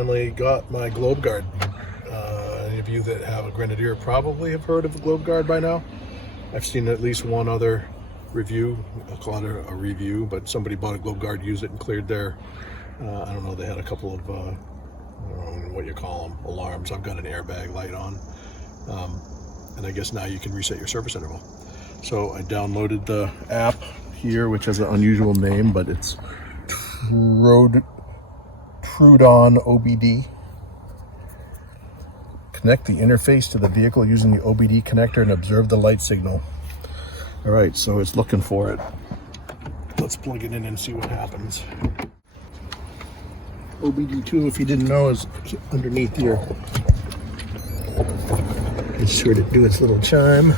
finally got my Globe Guard. Any of you that have a Grenadier probably have heard of the Globe Guard by now. I've seen at least one other review, I'll call it a review, but somebody bought a Globe Guard, used it and cleared their, I don't know, they had a couple of, I don't know what you call them, alarms. I've got an airbag light on. And I guess now you can reset your service interval. So I downloaded the app here, which has an unusual name, but it's Troodon OBD. Connect the interface to the vehicle using the OBD connector and observe the light signal. All right, so it's looking for it. Let's plug it in and see what happens. OBD2, if you didn't know, is underneath here. It's sure to do its little chime.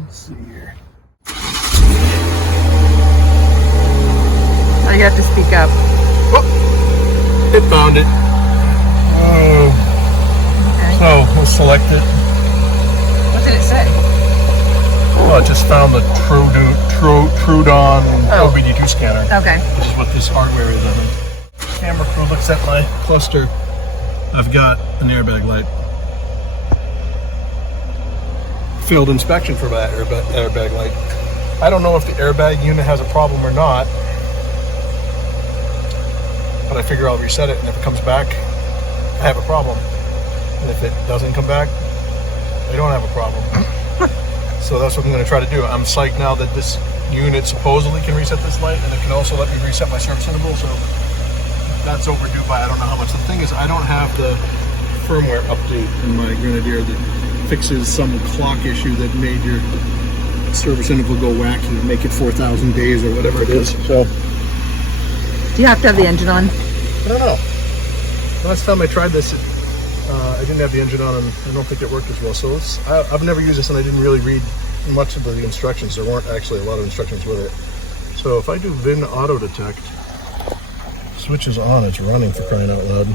Let's see here. Oh, you have to speak up. Oh, it found it. Oh. Okay. So we'll select it. What did it say? Well, it just found the Troodon OBD2 scanner. Okay. Which is what this hardware is, I think. Camera crew looks at my cluster. I've got an airbag light. Field inspection for that airbag light. I don't know if the airbag unit has a problem or not, but I figure I'll reset it, and if it comes back, I have a problem. And if it doesn't come back, I don't have a problem. So that's what I'm going to try to do. I'm psyched now that this unit supposedly can reset this light, and it can also let me reset my service interval, so that's overdue by I don't know how much. The thing is, I don't have the firmware update in my Grenadier that fixes some clock issue that made your service interval go wacky and make it 4,000 days or whatever it is. So, Do you have to have the engine on? I don't know. Last time I tried this, I didn't have the engine on, and I don't think it worked as well. So I've never used this, and I didn't really read much of the instructions. There weren't actually a lot of instructions with it. So if I do VIN auto detect, switch is on, it's running, for crying out loud.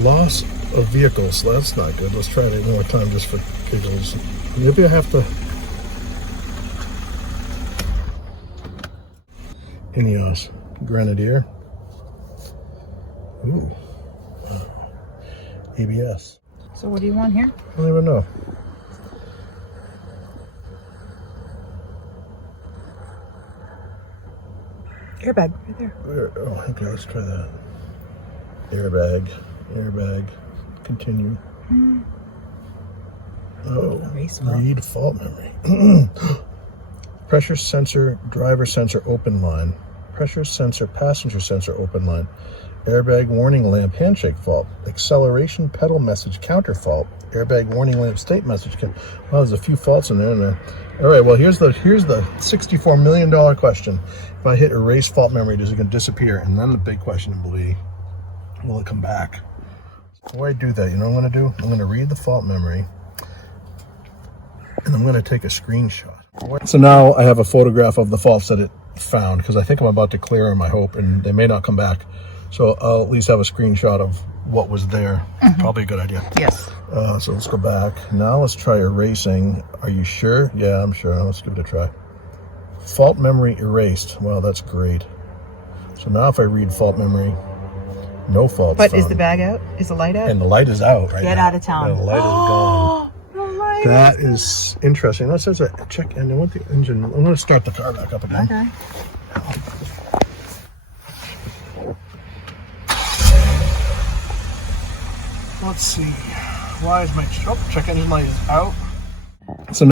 Loss of vehicles, that's not good. Let's try it one more time just for giggles. Maybe I have to. INEOS Grenadier. Ooh. Wow. ABS. So what do you want here? I don't even know. Airbag, right there. Oh, okay, let's try that. Airbag, continue. Oh, read fault memory. Pressure sensor, driver sensor, open line. Pressure sensor, passenger sensor, open line. Airbag warning lamp, handshake fault. Acceleration pedal message, counter fault. Airbag warning lamp, state message. Wow, there's a few faults in there. All right, well, here's the $64 million question. If I hit erase fault memory, is it going to disappear? And then the big question will be, will it come back? Before I do that, you know what I'm going to do? I'm going to read the fault memory, and I'm going to take a screenshot. So now I have a photograph of the faults that it found, because I think I'm about to clear them, I hope, and they may not come back. So I'll at least have a screenshot of what was there. Probably a good idea. Yes. So let's go back. Now let's try erasing. Are you sure? Yeah, I'm sure. Let's give it a try. Fault memory erased. Well, that's great. So now if I read fault memory, no fault. But is the bag out? Is the light out? And the light is out right now. Get out of town. Yeah, the light is gone. The light That is interesting. Let's just check. And I want the engine. I'm going to start the car back up again. Okay. Let's see. Why is my check engine light is out? So